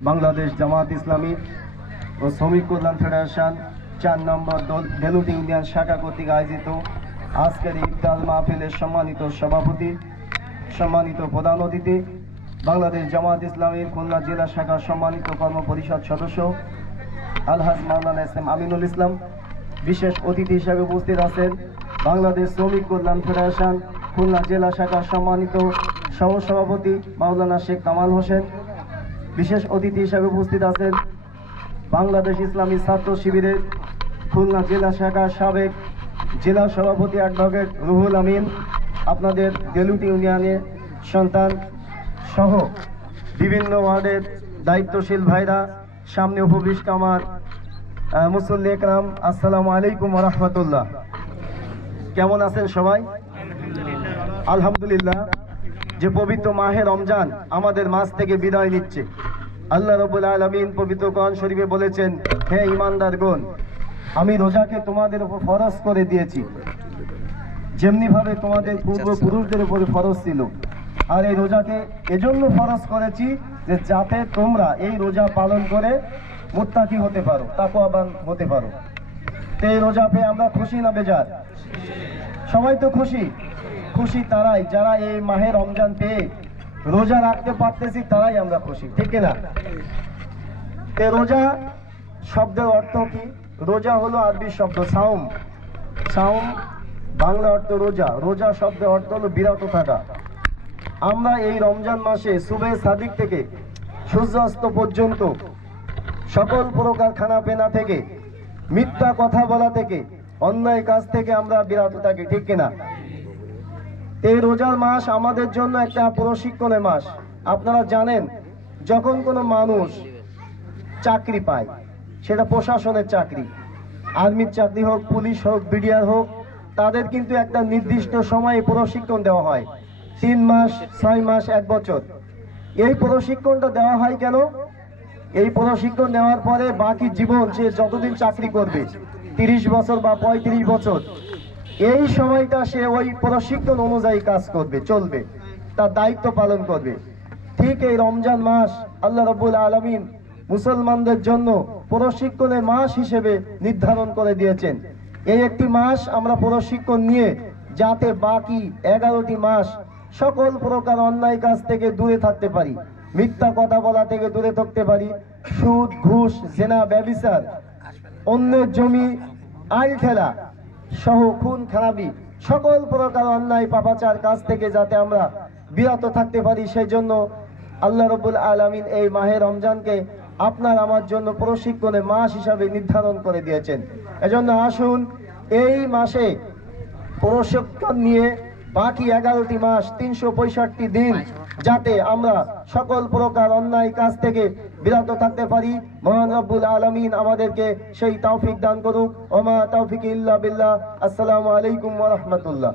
বাংলাদেশ জামাত ইসলামী ও শ্রমিক কল্যাণ ফেডারেশন ৪ নম্বর ধেনুটি ইউনিয়ন শাখা কর্তৃক আয়োজিত আজকের ইফতার মাহফিলের সম্মানিত সভাপতি, সম্মানিত প্রধান অতিথি, বাংলাদেশ জামাত ইসলামীর খুলনা জেলা শাখার সম্মানিত কর্মপরিষদ সদস্য আলহাজ মাওলানা এস এম আমিনুল ইসলাম। বিশেষ অতিথি হিসেবে উপস্থিত আছেন বাংলাদেশ শ্রমিক কল্যাণ ফেডারেশন খুলনা জেলা শাখার সম্মানিত সহসভাপতি মাওলানা শেখ কামাল হোসেন। বিশেষ অতিথি হিসেবে উপস্থিত আছেন বাংলাদেশ ইসলামী ছাত্র শিবিরের খুলনা জেলা শাখার সাবেক জেলা সভাপতি অ্যাডভোকেট রুহুল আমিন। আপনাদের দেলুটি ইউনিয়নের সন্তান সহ বিভিন্ন ওয়ার্ডের দায়িত্বশীল ভাইরা, সামনে উপবিষ্ট আমার মুসল্লি একরাম, আসসালামু আলাইকুম ওয়া রাহমাতুল্লাহ। কেমন আছেন সবাই? আলহামদুলিল্লাহ। যে পবিত্র মাহে রমজান আমাদের মাঝ থেকে বিদায় নিচ্ছে, আল্লাহ রাব্বুল আলামিন পবিত্র কোরআন শরীফে বলেছেন, হে ঈমানদারগণ, আমি রোজাকে তোমাদের উপর ফরজ করে দিয়েছি যেমনি ভাবে তোমাদের পূর্বপুরুষদের উপর ফরজ ছিল। আর এই রোজাকে এজন্য ফরজ করেছি যে যাতে তোমরা এই রোজা পালন করে মুত্তাকি হতে পারো, তাকওয়াবান হতে পারো। তো এই রোজা পেয়ে আমরা খুশি না বেজার? সবাই তো খুশি। খুশি তারাই যারা এই মাহে রমজান পেয়ে রোজা রাখতে পারতেছি, তারাই আমরা খুশি, ঠিক না? রোজা শব্দের অর্থ কি? রোজা হলো আরবি শব্দ সাওম। সাওম বাংলা অর্থ রোজা। রোজা শব্দের অর্থ হলো বিরত থাকা। আমরা এই রমজান মাসে সুবে সাদিক থেকে সূর্যাস্ত পর্যন্ত সকল প্রকার খানাপেনা থেকে, মিথ্যা কথা বলা থেকে, অন্যায় কাজ থেকে আমরা বিরত থাকি, ঠিক কিনা? এই রোজার মাস আমাদের জন্য একটা প্রশিক্ষণের মাস। আপনারা জানেন, যখন কোনো মানুষ চাকরি পায়, সেটা প্রশাসনের চাকরি, আর্মির চাকরি হোক, পুলিশ হোক, বিডিআর হোক, তাদের কিন্তু একটা নির্দিষ্ট সময়ে প্রশিক্ষণ দেওয়া হয়, 3 মাস, 6 মাস, 1 বছর। এই প্রশিক্ষণটা দেওয়া হয় কেন? এই প্রশিক্ষণ নেওয়ার পরে বাকি জীবন সে যতদিন চাকরি করবে, 30 বছর বা 35 বছর, এই সময়টা সে ওই প্রশিক্ষণ অনুযায়ী কাজ করবে, চলবে, তার দায়িত্ব পালন করবে। ঠিক এই রমজান মাস আল্লাহ রাব্বুল আলামিন মুসলমানদের জন্য প্রশিক্ষণের মাস হিসেবে নির্ধারণ করে দিয়েছেন। এই একটি মাস আমরা প্রশিক্ষণ নিয়ে যাতে বাকি 11টি মাস সকল প্রকার অন্যায় কাজ থেকে দূরে থাকতে পারি, মিথ্যা কথা বলা থেকে দূরে থাকতে পারি, সুদ, ঘুষ, জেনা, ব্যভিচার, অন্যের জমি আইল ঠেলা সহ খুন খারাপি, সকল প্রকার অন্যায় পাপাচার কাজ থেকে যাতে আমরা বিরত থাকতে পারি, সেই জন্য আল্লাহ রাব্বুল আলামিন এই মাহে রমজানকে আপনার আমার জন্য প্রশিক্ষণের মাস হিসাবে নির্ধারণ করে দিয়েছেন। এজন্য আসুন এই মাসে প্রশিক্ষণ নিয়ে বাকি 11টি মাস, 365 দিন যাতে আমরা সকল প্রকার অন্যায় কাজ থেকে বিরত থাকতে পারি, মহান রব্বুল আলামিন আমাদেরকে সেই তৌফিক দান করুক। ওমা তৌফিক ইল্লা বিল্লাহ। আসসালামু আলাইকুম ওয়া রাহমাতুল্লাহ।